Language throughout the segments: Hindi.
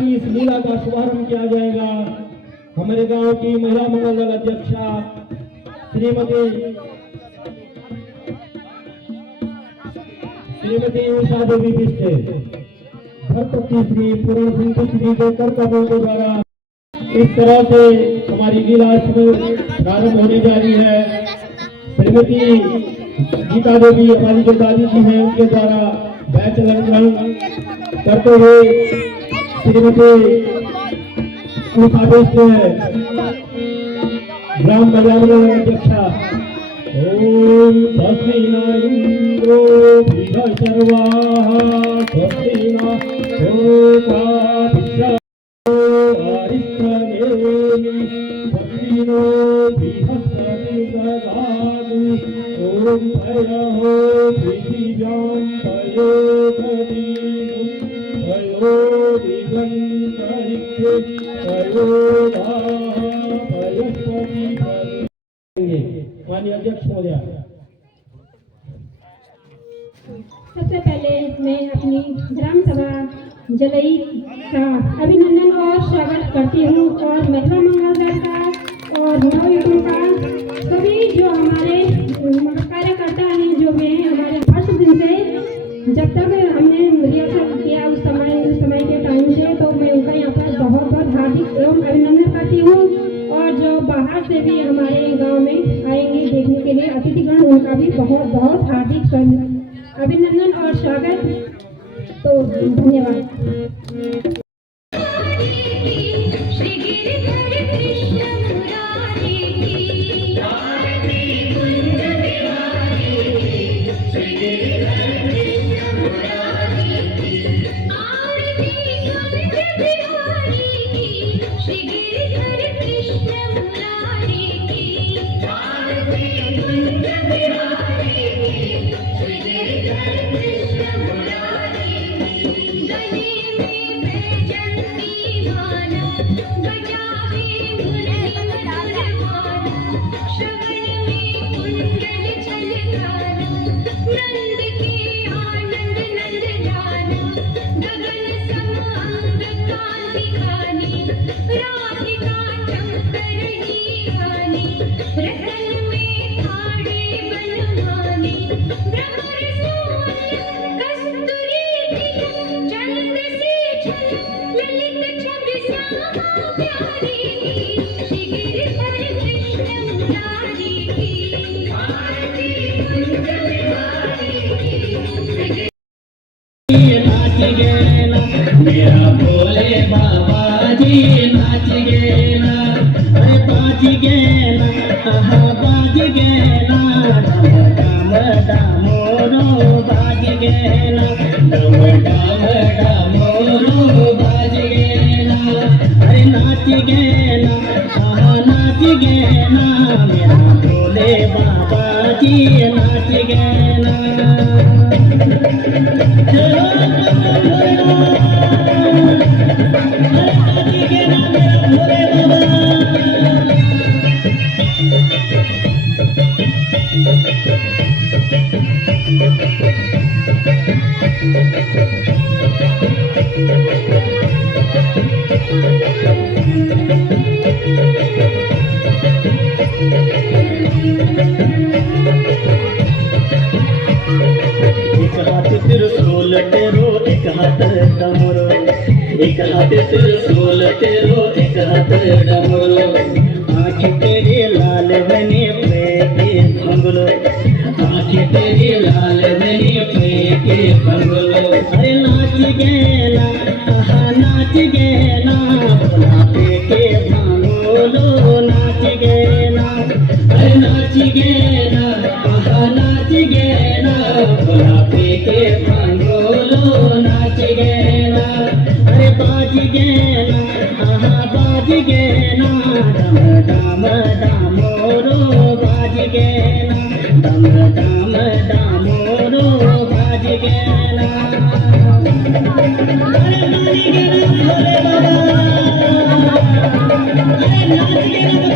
की इस लीला का शुभारंभ किया जाएगा। हमारे गांव की महिला मंगल दल अध्यक्षा श्रीमती उषा देवी बिस्टे, धरपति श्री पूर्ण सिंह जी के कर्तव्यों के द्वारा इस तरह से हमारी लीला प्रारंभ होने जा रही है। श्रीमती गीता देवी हमारी जो दादी जी हैं उनके द्वारा बैच अलंकरण करते हुए श्रीमती उषा बिस्टे ग्राम पंचायत अध्यक्षा। ओम स्वस्ति न इंद्रो सर्वाः स्वस्ति न स्वस्ति नो बृहस्पति ददातु। ओम तयो पृथिव्यां तयो तयो दिगंतरिक्षे तयो बृहस्पति। माननीय अध्यक्ष महोदय, सबसे पहले मैं अपनी ग्राम सभा जलई का अभिनंदन और स्वागत करती हूँ और महिला मंगल दल का और नवयुवकों का सभी जो हमारे कार्यकर्ता हैं जो भी हैं हमारे हर्ष दिन से जब तक हमने रिहर्सल किया उस समय के टाइम से, तो मैं उनका यहाँ पर बहुत बहुत हार्दिक एवं अभिनंदन करती हूँ। और जो बाहर से भी हमारे गांव में आएंगे देखने के लिए अतिथिगण, उनका भी बहुत बहुत हार्दिक अभिनंदन और स्वागत। तो धन्यवाद। मेरा भोले बाबा जी नाच गे ना, अरे बाज गे ना, बाज गे ना, डम डामोरो बाज गे ना, डम डामोरो बाज गे ना, अरे नाच गे ना, नाच गे ना, मेरा भोले बाबा जी नाच गे ना। त्रिशूल तेरो एक हाथ डमरो, एक हाथ त्रिशूल तेरो एक हाथ डमरो, आँख तेरी लाल बनी फेंके भंगलो, आँख तेरी लाल बनी फेंके भंगलो, अरे नाच गेना, नाच गेना, भोला फेंके भंगलो, नाच गेना, अरे नाच गेना, नाच गेना, भोला फेंके भंगलो, नाच गेना, अरे बाज गेना, बाज गेना, डम डाम डामोरो बाज गेना, डम डाम डामोरो बाज गेना। अरे नाच गेना भोले बाबा, अरे नाच गेना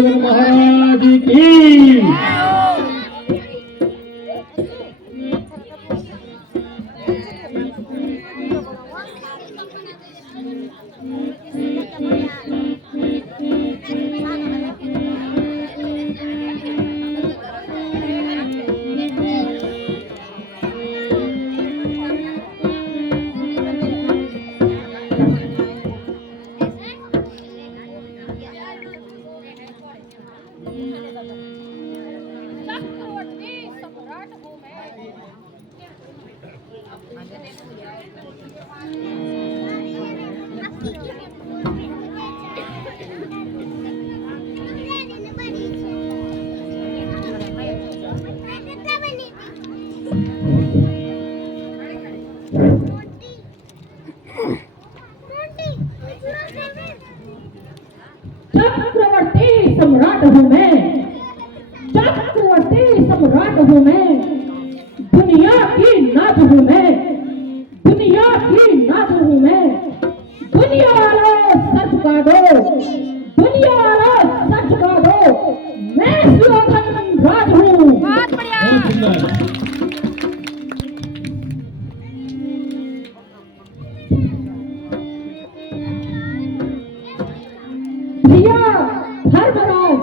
महाराज की चक्रवर्ती सम्राट हूँ मैं, चक्रवर्ती सम्राट हूँ मैं, दुनिया की नाज हूँ मैं, दुनिया की नाज हूँ मैं, दुनिया वालों सच का दो, दुनिया वालों सच का दो, मैं सुयोधन राज हूँ। बहुत सुंदर। भैया धर्मराज,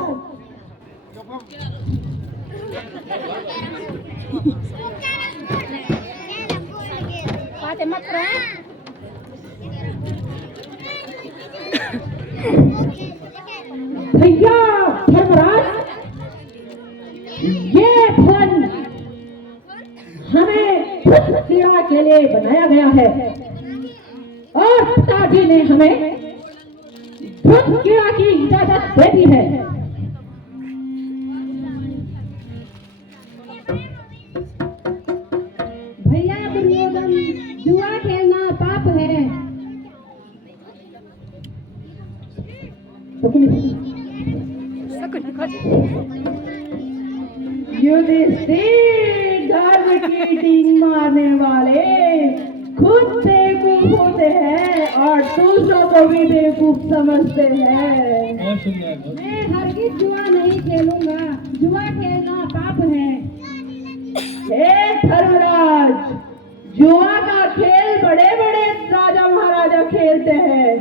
भैया धर्मराज, ये फन हमें क्रीड़ा के लिए बनाया गया है और पिताजी ने हमें क्रीड़ा की इजाजत दे दी है। भैया दुर्योधन, जुआ खेलना पाप है। युधिष्ठिर, धर्म की डींग मारने वाले खुद बेवकूफ होते हैं और दूसरों को भी बेवकूफ समझते हैं। बहुत सुंदर। मैं हरगिज जुआ नहीं खेलूंगा, जुआ खेलना पाप है। हे धर्मराज, जुआ का खेल बड़े बड़े राजा महाराजा खेलते हैं,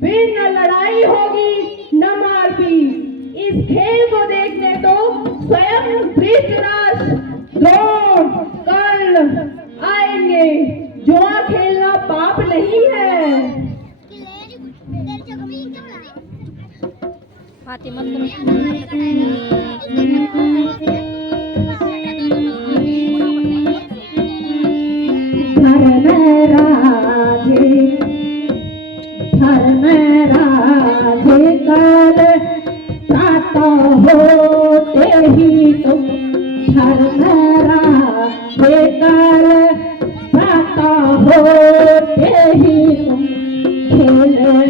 फिर न लड़ाई होगी न मारपीट। इस खेल को देखने तो स्वयं धृतराष्ट्र, द्रोण, कर्ण आएंगे। जुआ खेलना पाप नहीं है। धर्म राधे कर प्रातः होते ही तुम, धर्म राधे कर प्रातः होते ही तुम, खेलने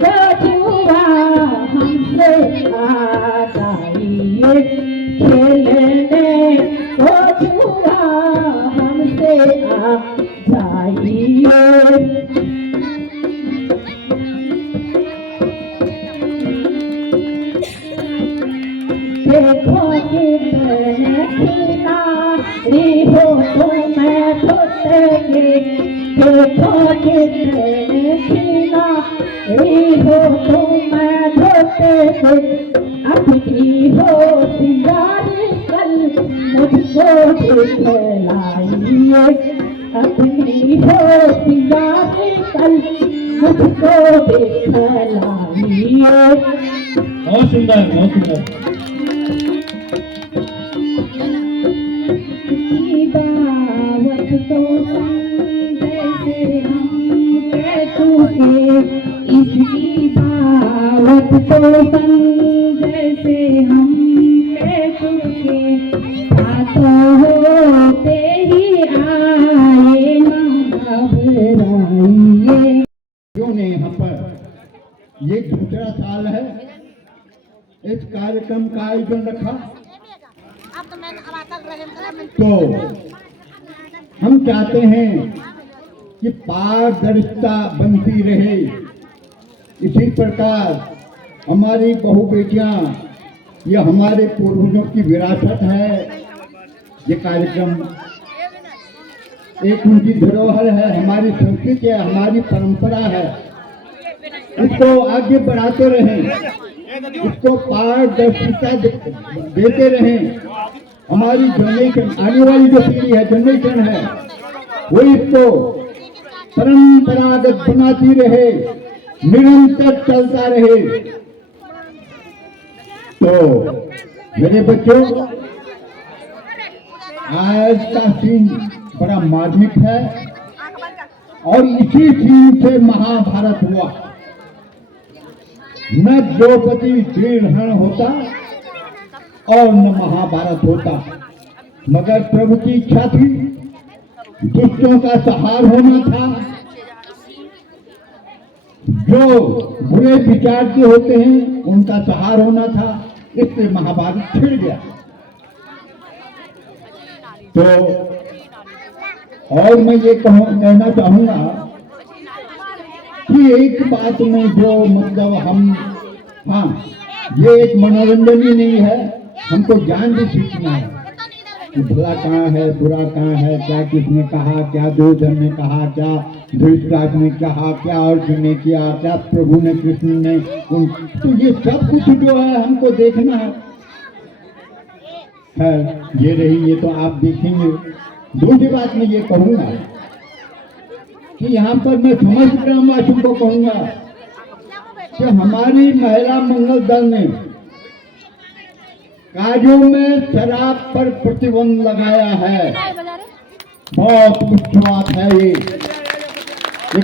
को जुआ हमसे आ जाइए, खेलने को जुआ हमसे आ जाइए। देखो कितने खिलाड़ी हो तुम्हें छुटेंगे, देखो कितने खिलाड़ी हो तुम्हें छुटेंगे। अपनी होशियारी कल मुझको दिखलाइए, अपनी होशियारी कल मुझको दिखलाइए। बहुत सुंदर, बहुत सुंदर। बावत तो जैसे हम कहते, इसकी बावत तो जैसे हम कहते, बातों होते ही आए न घबराइए। क्यों ने यहाँ पर ये दूसरा साल है इस कार्यक्रम का आयोजन रखा, तो हम चाहते हैं कि पारदर्शिता बनती रहे। इसी प्रकार हमारी बहु बेटियां, ये हमारे पूर्वजों की विरासत है। ये कार्यक्रम एक उनकी धरोहर है, हमारी संस्कृति है, हमारी परंपरा है। इसको आगे बढ़ाते रहें, इसको पारदर्शिता देते रहें। हमारी जनरेशन, आने वाली जो पीढ़ी है, जनरेशन है, वो इसको परंपरागत बनाती रहे, निरंतर चलता रहे। तो मेरे बच्चों, आज का सीन बड़ा मार्मिक है और इसी चीज से महाभारत हुआ। न द्रौपदी दृढ़ होता और न महाभारत होता, मगर प्रभु की इच्छा थी, दुष्टों का संहार होना था। जो बुरे विचार के होते हैं उनका संहार होना था, इससे महाभारत छिड़ गया। तो और मैं ये कहना चाहूंगा कि एक बात में जो मतलब हम, हाँ, ये एक मनोरंजन ही नहीं है, हमको ज्ञान भी सीखना है कि भला कहाँ है, बुरा कहाँ है, क्या किसने कहा, क्या दुर्योधन ने कहा, क्या धृतराष्ट्र ने कहा, क्या अर्जुन ने किया, क्या प्रभु ने, कृष्ण ने, तो ये सब कुछ जो है हमको देखना है। ये रही, ये तो आप देखेंगे। दूसरी बात मैं ये कहूंगा कि यहाँ पर मैं समस्त ग्रामवासियों को कहूंगा कि हमारी महिला मंगल दल ने कार्यों में शराब पर प्रतिबंध लगाया है। बहुत उच्च बात है ये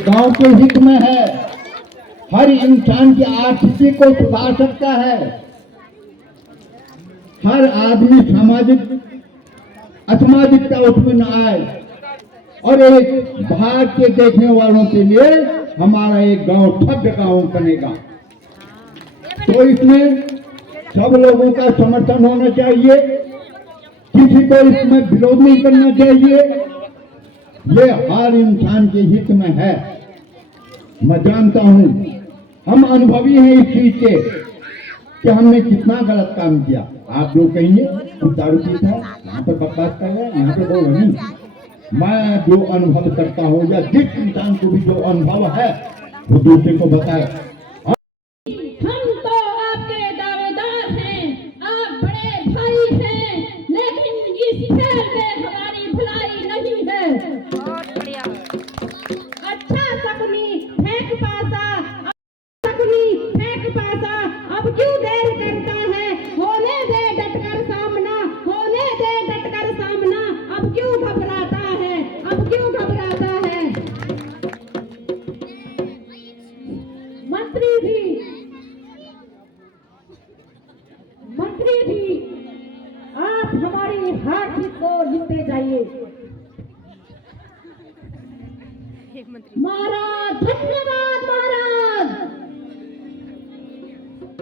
गांव के हित में है। हर इंसान की आर्थिकी को सुधार सकता है। हर आदमी सामाजिक असामाजिकता उसमें न आए और एक बाहर के देखने वालों के लिए हमारा एक गांव भव्य गांव बनेगा। तो इसमें सब लोगों का समर्थन होना चाहिए, किसी को इसमें विरोध नहीं करना चाहिए। ये हर इंसान के हित में है। मैं जानता हूं, हम अनुभवी हैं इस चीज के कि हमने कितना गलत काम किया। आप लोग कहेंगे हम दारू पीते हैं, यहाँ पर बकवास कर रहे हैं, यहाँ पे बोल नहीं। मैं जो अनुभव करता हूँ या जिस इंसान को भी जो अनुभव है वो दूसरे को बताए। हम तो आपके दावेदार हैं, आप बड़े भाई हैं, लेकिन इस खेल में हमारी भलाई नहीं है। अच्छा सपनी फेंक पासा, सपनी फेंक पासा, अब क्यों देर करता है, होने दे डटकर सामना, होने दे डटकर सामना, अब क्यों घबराता है, अब क्यों घबराता है। मंत्री भी आप हमारी हाथी को लिखते जाइए। महाराज धन्यवाद महाराज।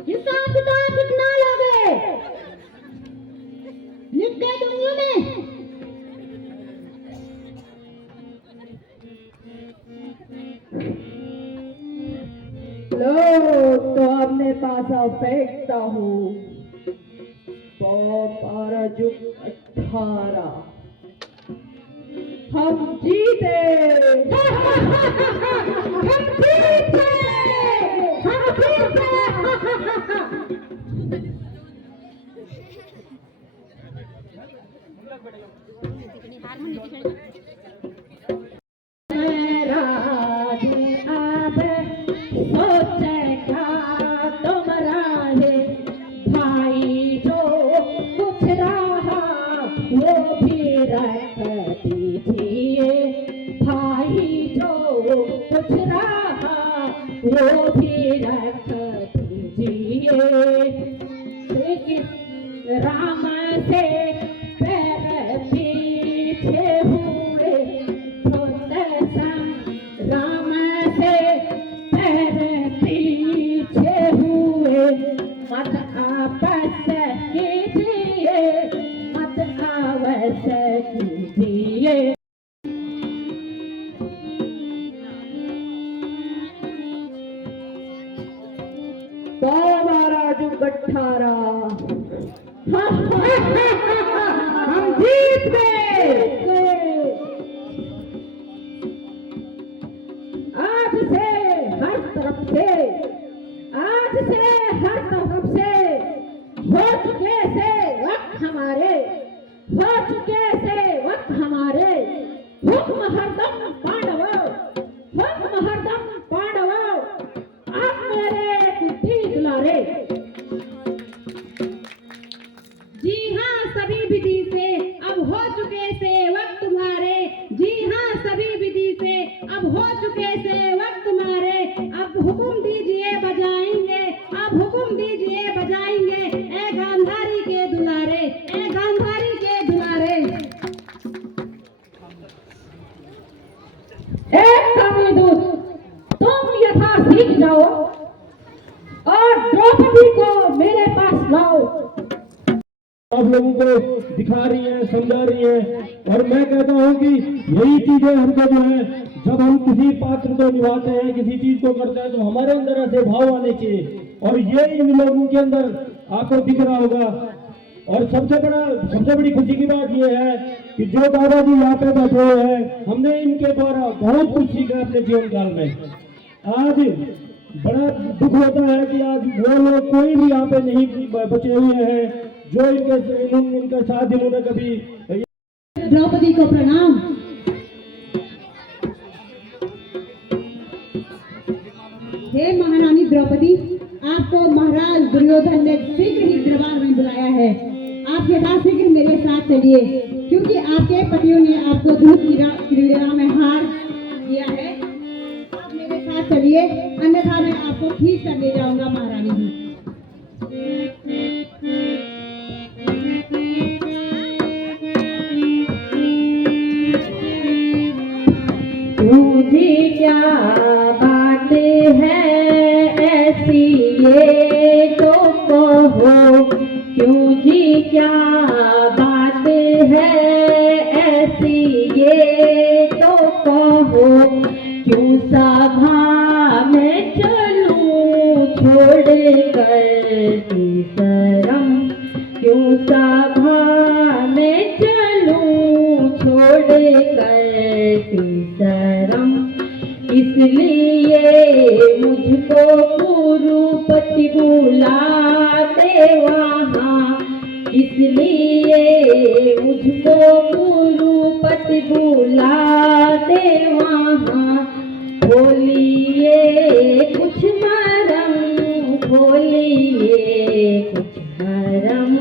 हिसाब किताब कितना लोगे, लिख के दूंगी मैं। लो तो अपने पासा फेंकता हूँ। 18 हम जीते। हम जीते। हम जीते। मेरा जी आप सोचेगा तुम्हारा है भाई, जो कुछ रहा वो भी रख दीजिए भाई, जो कुछ रहा वो भी रख दीजिए। राम से पैर पीछे हुए राम से पैर पीछे हुए, मत आपस कीजिए, मत आवस कीजिए। तो महाराज 18 हम जीत गए। आज से हर तरफ से, आज से हर तरफ से हो चुके से वक्त हमारे, हो चुके से वक्त हमारे। हुक्म हरदम पांडव, हुक्म हरदम पांडव, आप मेरे बुद्धि दुलारे। जी हाँ, सभी विधि से अब हो चुके से वक्त तुम्हारे, हो चुके सेवक तुम्हारे, अब हुक्म दीजिए बजाएंगे, अब हुक्म दीजिए बजाएंगे, ए गांधारी के दुलारे, ए गांधारी के दुलारे। कामदूत, तुम यथा सीख जाओ और द्रौपदी को मेरे पास लाओ। आप लोगों को दिखा रही हैं, समझा रही हैं, और मैं कहता हूं कि यही चीजें हमको जो है, जब हम किसी पात्र को निभाते हैं, किसी चीज को करते हैं, तो हमारे अंदर ऐसे भाव आने चाहिए, और ये इन लोगों के अंदर आपको दिख रहा होगा। और सबसे बड़ी खुशी की बात यह है कि जो दादाजी यहाँ पे बैठे हुए हैं, हमने इनके द्वारा बहुत कुछ सीखा अपने जीवन काल में। आज बड़ा दुख होता है कि आज वो लोग कोई भी यहाँ पे नहीं बचे हुए हैं जो इनके साथ इन्होंने कभी। द्रौपदी को प्रणाम। हे महारानी द्रौपदी, आपको महाराज दुर्योधन ने शीघ्र ही दरबार में बुलाया है। आप यथाशीघ्र मेरे साथ चलिए, क्योंकि आपके पतियों ने आपको धूप क्रीड़ा में हार दिया है। आप मेरे साथ चलिए, अन्यथा मैं आपको खींच कर ले जाऊंगा महारानी जी। मुझे क्या बात है ऐसी ये तो कहो, क्यों जी क्या बात है ऐसी ये तो कहो, क्यों सभा में चलूं छोड़ कर शर्म, क्यों सभा में चलूं छोड़ कर शर्म, इसलिए मुझको कुरुपति बुलाते वहाँ, इसलिए मुझको कुरुपति बुलाते वहाँ, बोलिए कुछ मरम, बोलिए कुछ मरम।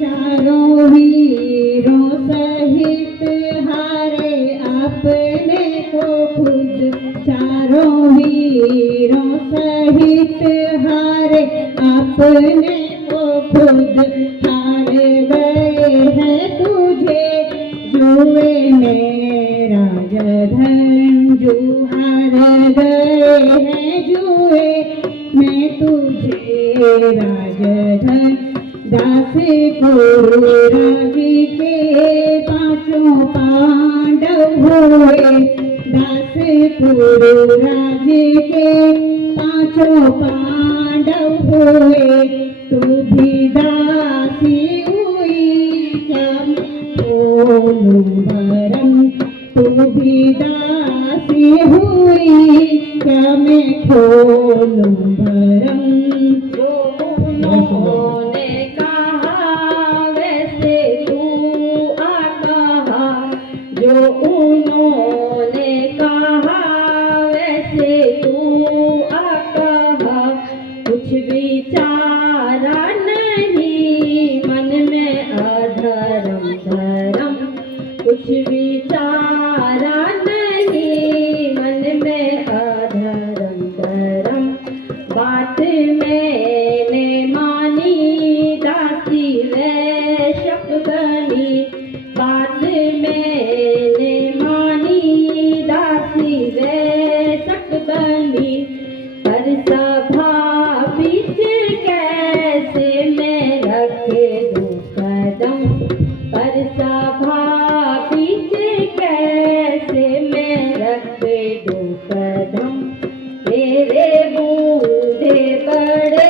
चारों वीरों सहित हारे अपने को खुद, चारों वीरों सहित हारे अपने को खुद, हार गए हैं तुझे जुए में राजधन, जो हार गए हैं जुए में तुझे राजधन। दास कुरुराजी के पांचों पांडव हुए, दास कुरुराजी के पांचों पांडव हुए, तू भी दासी हुई क्या बोलूं भरम, तू भी दासी हुई क्या मैं खोलूं भरम। उन्होंने कहा वैसे तू आ कहा, जो उन्होंने कहा वैसे तू आ कहा, कुछ विचारा नहीं मन में अधर्म धर्म, कुछ विचारा नहीं मन में अधर्म धर्म। बात मैंने मानी दासी वे शब्दनी, बात मैंने मानी दासी वे शब्दनी, पर सभा बीच कैसे मैं रख दूं कदम, पर सभा बीच कैसे मैं रख दूं कदम। मेरे बूढ़े बड़े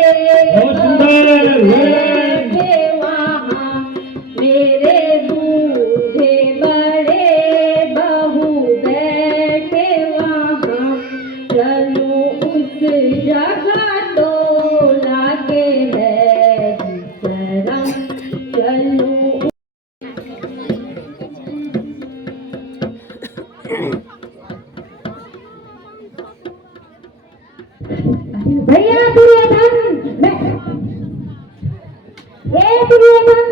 बैठे वहाँ, मेरे बूढ़े बड़े बहू बैठे वहाँ, चलूं उस जगह तो लागे है शर्म, चलूं। भैया दुर्योधन, दुर्योधन,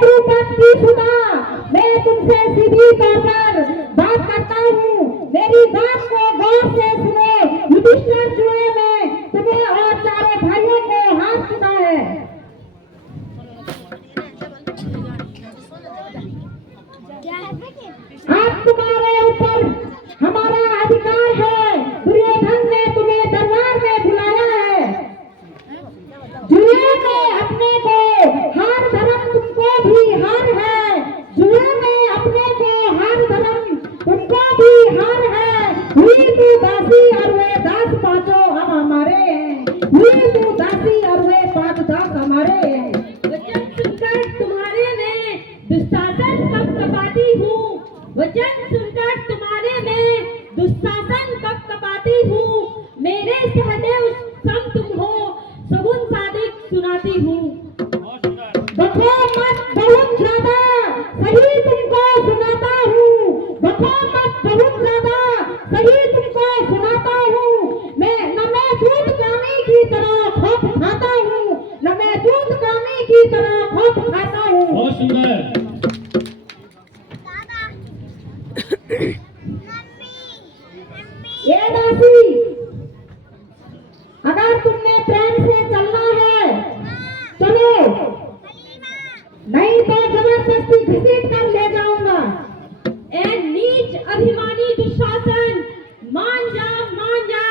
द्रुपद की सुना, मैं तुमसे सीधी तौर पर बात करता हूँ। हार है। हुई तू दासी और वे दास पांचों अब हमारे हैं। हुई तू दासी और वे पांच दास हमारे हैं। वचन सुनकर तुम्हारे में दुशासन कपकपाती हूँ। वचन सुनकर तुम्हारे में दुशासन कपकपाती हूँ। मेरे सहदेव सम तुम हो, सगुन सादिक सुनाती हूँ। बको मत बहुत ज्यादा, सही तुमको सुनाता हूँ। बको मत बहुत ज्यादा, सही तुमको सुनाता हूँ। मैं दूध कामी की तरह खोप खाता हूँ। न मैं दूध कामी की तरह खोप खाता हूँ। बहुत सुंदर। ये दासी, अगर तुमने प्रेम से चलना है चलो, नहीं तो जबरदस्ती घसीट कर ले जाऊंगा। ए नीच अभिमानी दुशासन, मान जा मान जा।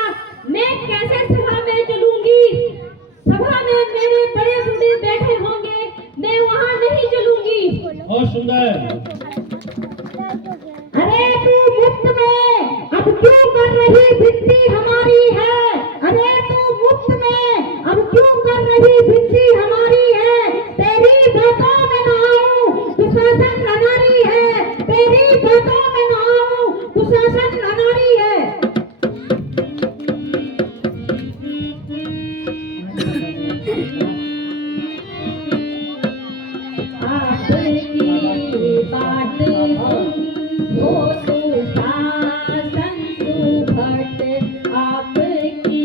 मैं कैसे सभा में चलूंगी? सभा में मेरे बड़े बूढ़े बैठे होंगे, मैं वहां नहीं चलूंगी। बहुत सुंदर। अरे तू मुफ्त में अब क्यों कर रही भिंती हमारी है? अरे तू मुफ्त में अब क्यों कर रही भिंती हमारी है? तेरी बातों में ना आऊं, दुशासन अनारी है। तेरी बातों में ना आऊं, दुशासन अनारी है। आपकी बात हो दुशासन सुभट, आपकी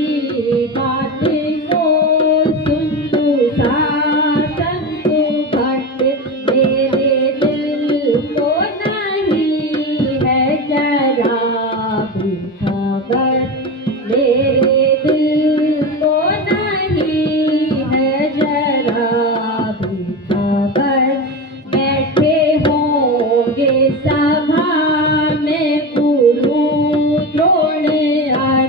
बात को सुन दुशासन सुभट। मेरे दिल को नहीं है जरा भी खबर। मेरे दिल को नहीं है जरा भी खबर। बैठे होंगे सभा में गुरु द्रोण आर।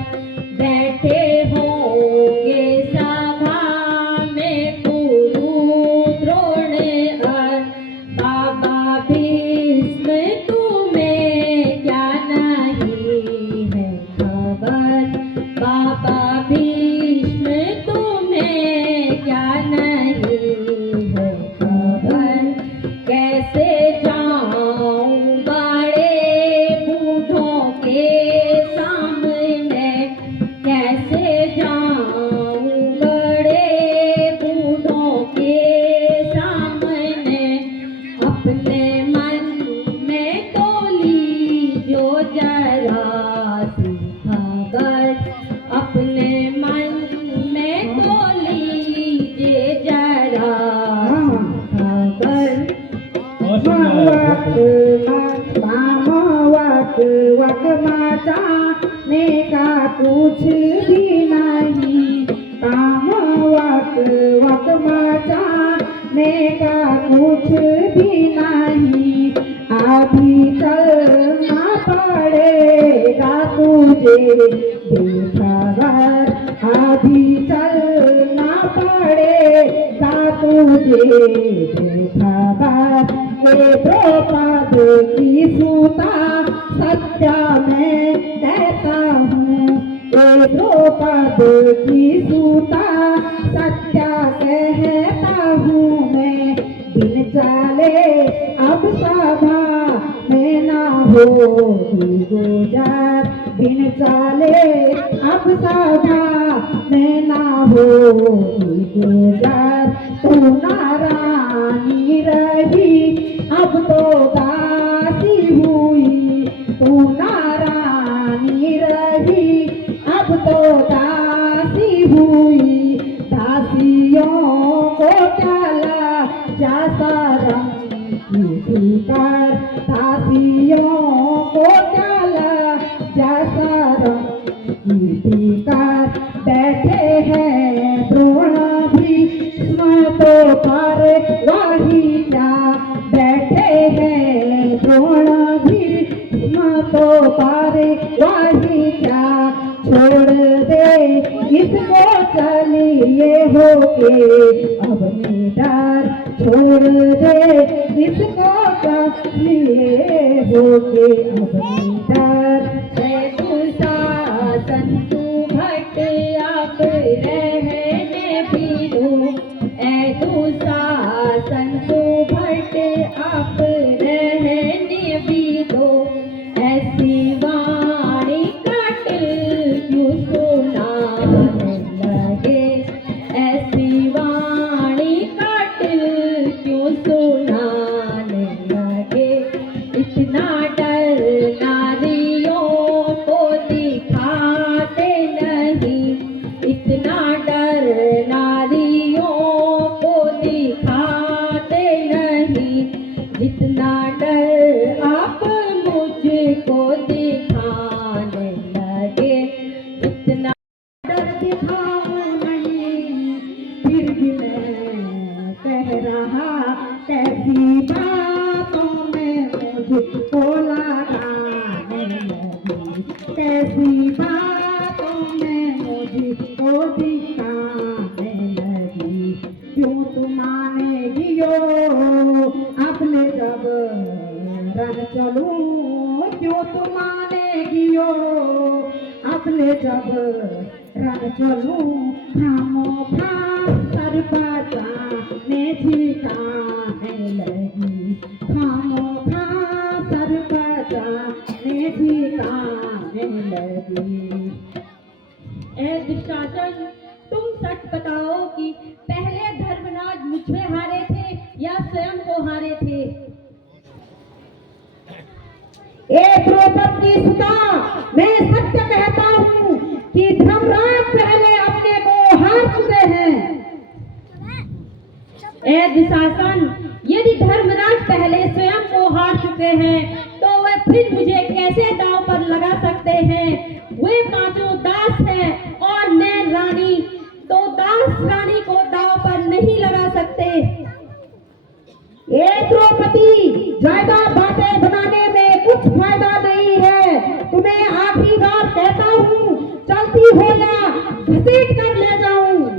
बैठे होंगे सभा में गुरु द्रोण आर। बाबा भीष्म तुम्हें क्या नहीं है खबर। बाबा भीष्म तुम्हें क्या नहीं है खबर। कैसे जाऊं बड़े बूढ़ों के सामने? कैसे जाऊं बड़े बूढ़ों के सामने? अपने मन में तो लीजो जरा सी खबर। अपने मन में तो लीजिए जरा खबर। बहुत सुंदर। वक जाने का कुछ भी नहीं। काम वक जाने का कुछ भी नहीं। अभी चलना पड़ेगा तुझे बेखबर। अभी चलना पड़ेगा तुझे बेखबर। ये द्रौपद की सूता सत्या मैं कहता हूँ। ये द्रौपद की सूता सत्या कहता हूँ मैं। दिन चले अब सभा में ना होगी गुजार। दिन चले अब सभा में ना होगी गुजार। तू नारानी रही अब तो दासी हुई। तू नारानी रही अब तो दासी हुई। दासियों को चला जाता रंग की पुकार। दासियों को चला जाता रंग की पुकार। बैठे हैं द्रोण भीष्म तो पर वही क्या। बैठे हैं द्रोण भीष्म तो पर वही क्या। छोड़ दे इसको चलिए होके अब निडर। छोड़ दे इसको चलिए होके अपनी डर है दुशासन तू भट आप रहने भी दो ऐ दुशासन तू भट आप रहने भी दो ऐसी वाणी काटिल क्यों सुनाने लगे ऐसी वाणी काटिल क्यों सुनाने लगे इतना डर नारियों को दिखाते नहीं इतना डर नारियों को दिखाते नहीं जितना डर आप मुझको दिखाने लगे इतना डर दिखाऊं नहीं फिर भी मैं कह रहा कैसी बातों में मुझको लगाने लगी कैसी बातों में मुझको दिखाने लगी क्यों तुम मानेगी अपने जब रन चलूं क्यों तुम मानेगी अपने जब रन चलूं खामोखा सर बचाने ठिकाने लगी खामोखा सर बचाने ठिकाने लगी ए दुशासन तुम सच बताओ कि पहले धर्मराज मुझ में हारे थे या स्वयं को हारे थे द्रौपदी सुता मैं सत्य कहता हूँ कि धर्मराज पहले अपने को हार चुके हैं ए दुशासन यदि धर्मराज पहले स्वयं को हार चुके हैं तो वे फिर मुझे कैसे दांव पर लगा सकते हैं वे पांचों दास हैं और मैं रानी तो दास रानी को दांव पर नहीं लगा सकते द्रौपदी ज्यादा बातें बनाने में कुछ फायदा नहीं है तुम्हें आखिरी बार कहता हूँ चलती हो या घसीट कर ले जाऊं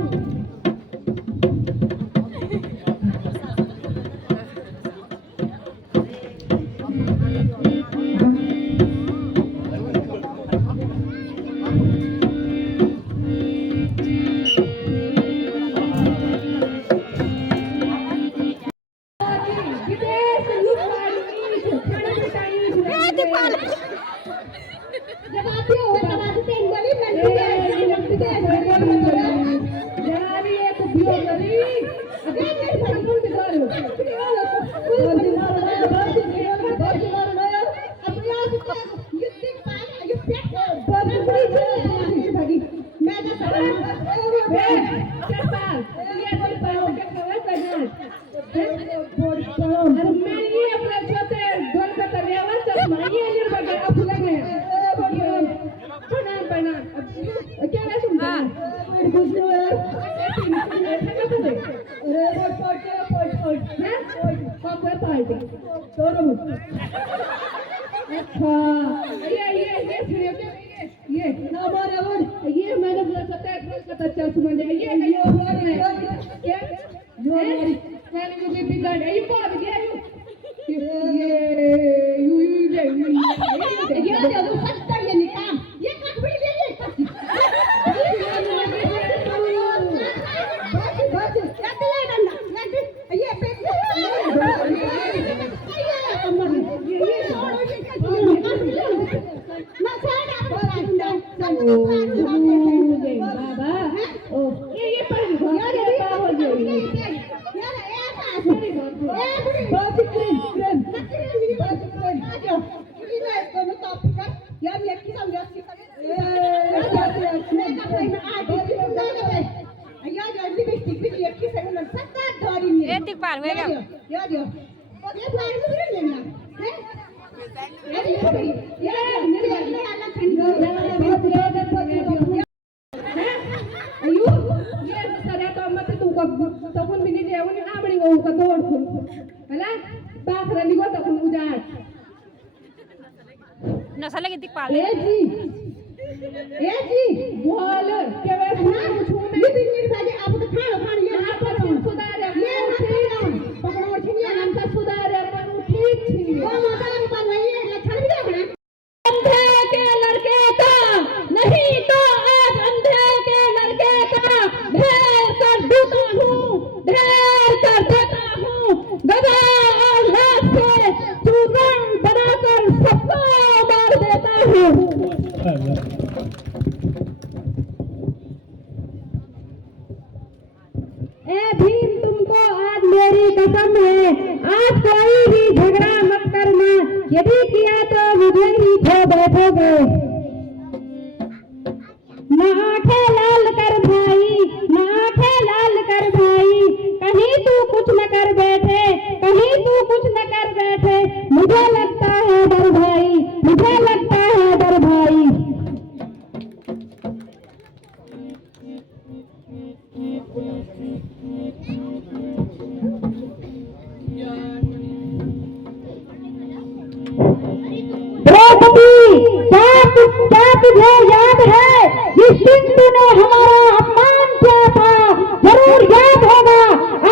नसाला किती पाल ए जी बोल के वे पूछूं मैं ये दिन मेरे भागे आप तो खाओ खान ये आप पर सुधार है ये पकड़ो छिनिया नाम का सुधार है पर ठीक छिनिया वो माता को बनवाइए यदि किया तो मुझे ही खो बैठोगे। ना आंखें लाल कर भाई, ना आंखें लाल कर भाई, कहीं तू कुछ न कर बैठे, कहीं तू कुछ न कर बैठे, मुझे लगता है डर भाई, मुझे लगता है डर भाई। द्रौपदी, क्या तुझे याद है जिस दिन तूने हमारा अपमान किया था? जरूर याद होगा।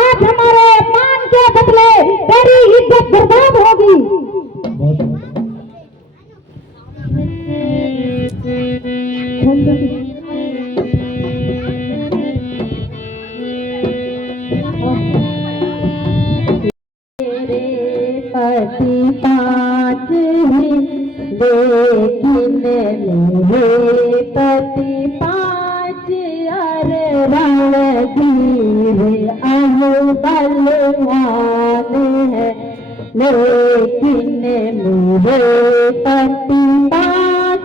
आज हमारे अपमान के बदले तेरी इज्जत बर्बाद होगी। मेरे पति 5 हैं, लेकिन मेरे पति 5 रणधीर बलवान है, लेकिन मेरे पति 5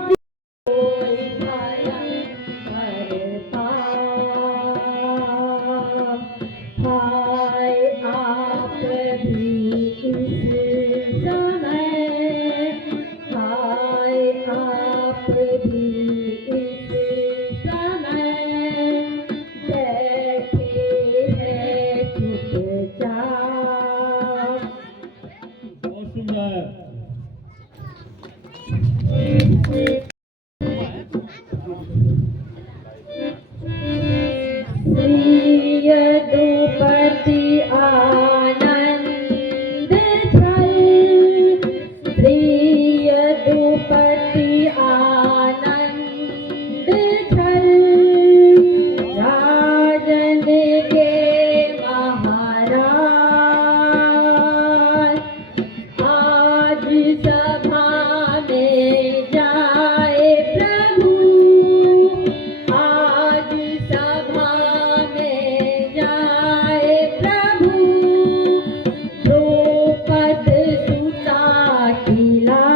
हाय आप भी इस समय, हाय आप भी इस समय बैठे हैं चुपचाप। बहुत सुंदर। श्री यदुपति आनंद छल, श्री यदुपति आनंद छल, राजन के महाराज, आज सभा में जाए प्रभु, आज सभा में जाए प्रभु, द्रौपद सुता की लाज।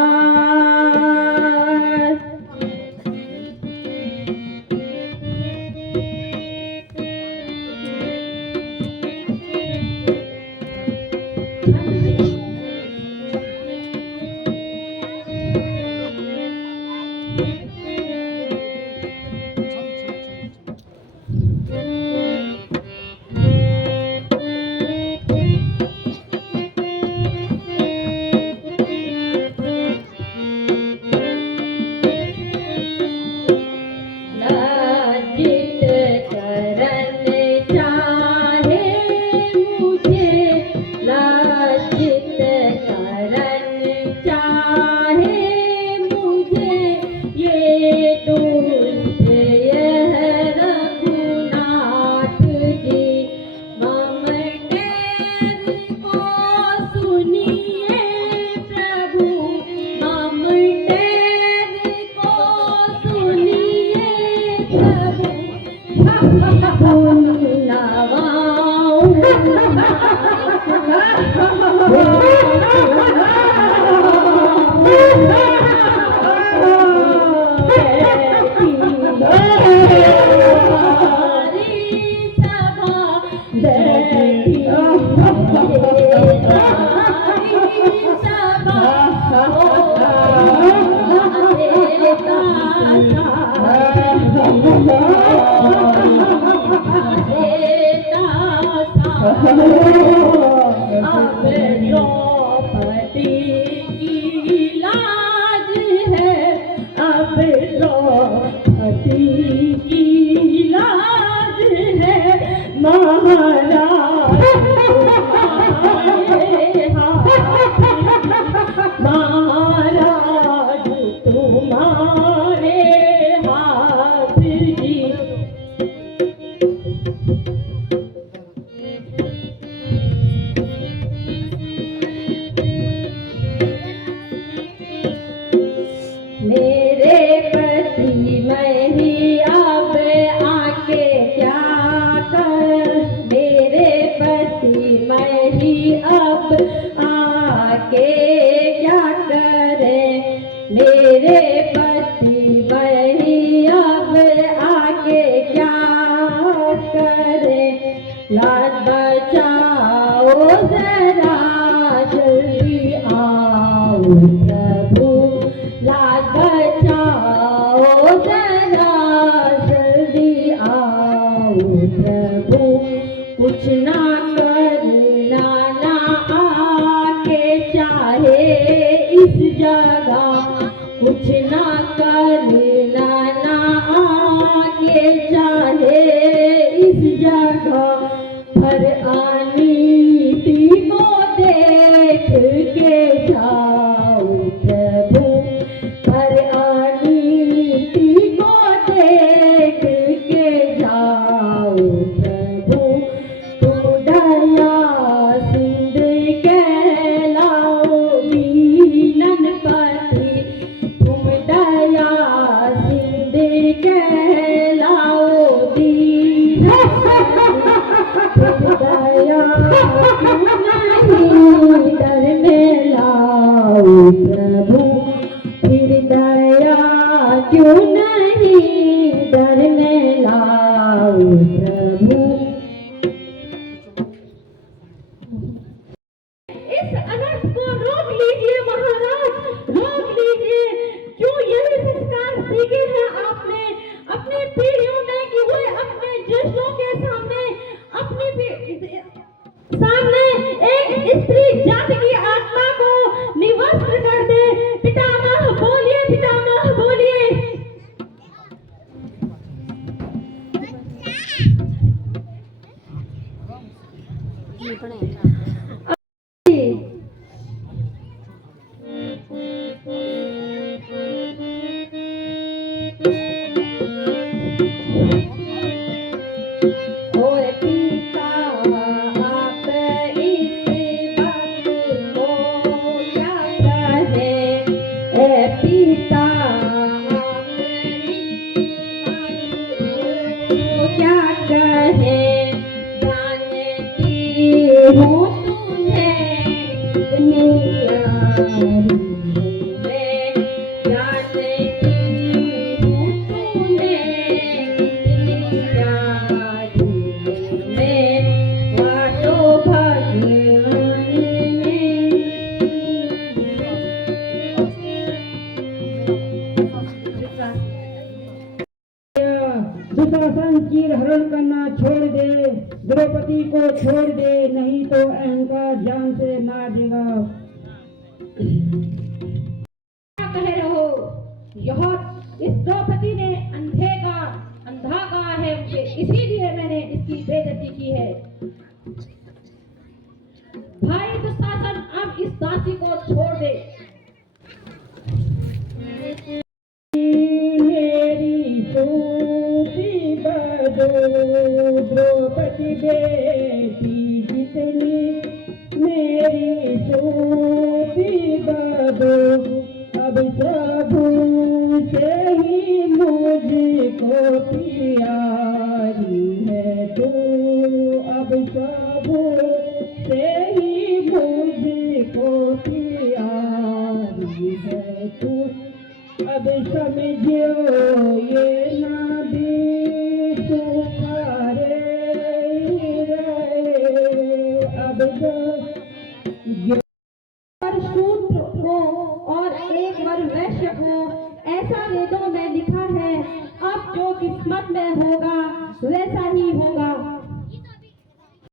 लज्जित करन चाहे मुझे, लज्जित करन चाहे मुझे, ये दुष्ट यह रघुनाथ जी, मम टेर को सुनिए प्रभु, मम टेर को सुनिए प्रभु, अब द्रौपदी की लाज है, अब द्रौपदी की लाज है, महाराज तुम्हारे हाथ, महाराज तुम्हारे हाथ जी। मेरे पति वही अब आगे क्या करे, लाज बचाओ जरा जल्दी आओ प्रभु, लाज बचाओ जरा जल्दी आओ प्रभु, कुछ ना करना ना आके चाहे इस जगह, कुछ ना करना ना आके चाहे इस जगह, हर अनीति को देख के जाओ प्रभु, हर अनीति को देख के जाओ प्रभु, तुम दया सिंध कहलाओ दीनन पति, तुम दया सिंध कहलाओ दीनन पति, दया क्यों नहीं डर में लाओ प्रभु, फिर दया क्यों नहीं डर में लाओ प्रभु। इस अनर्थ को रोक लीजिए महाराज, रोक लीजिए। क्यों यही संस्कार सीखे हैं आपने अपनी पीढ़ियों में कि वो अपने ज्येष्ठों के सामने सामने एक स्त्री जाति की आत्मा को निवस्त्र कर दे। पितामह बोलिए, पितामह बोलिए। और पिता आप इस बात को क्या कहे, ए पिता आप इस बात को क्या कहे, जानती हूँ तुम्हें कितनी प्यारी मैं, जानती हूँ तुम्हें कितनी प्यारी मैं, वाटो भगवान दुशासन चीर हरण करना छोड़ दे, द्रौपदी को छोड़ दे, नहीं तो अहंकार जान से मार देगा। क्या कह रहे हो? यह इस द्रौपदी ने अंधा कहा है मुझे, इसीलिए मैंने इसकी बेइज्जती की है। भाई दुशासन, अब इस दासी को छोड़ दे। मेरी सोची बदो द्रौपदी बेटी जितनी, मेरी सोची बदो अब प्रभु से ही मुझको प्यारी है तो, अब प्रभु से ही मुझको प्यारी है तो, अब समझो ये नदी तुम्हारे रहे, अब शूद्र को और एक वर वैश्य को, ऐसा वेदों में लिखा है। अब जो किस्मत में होगा वैसा ही होगा।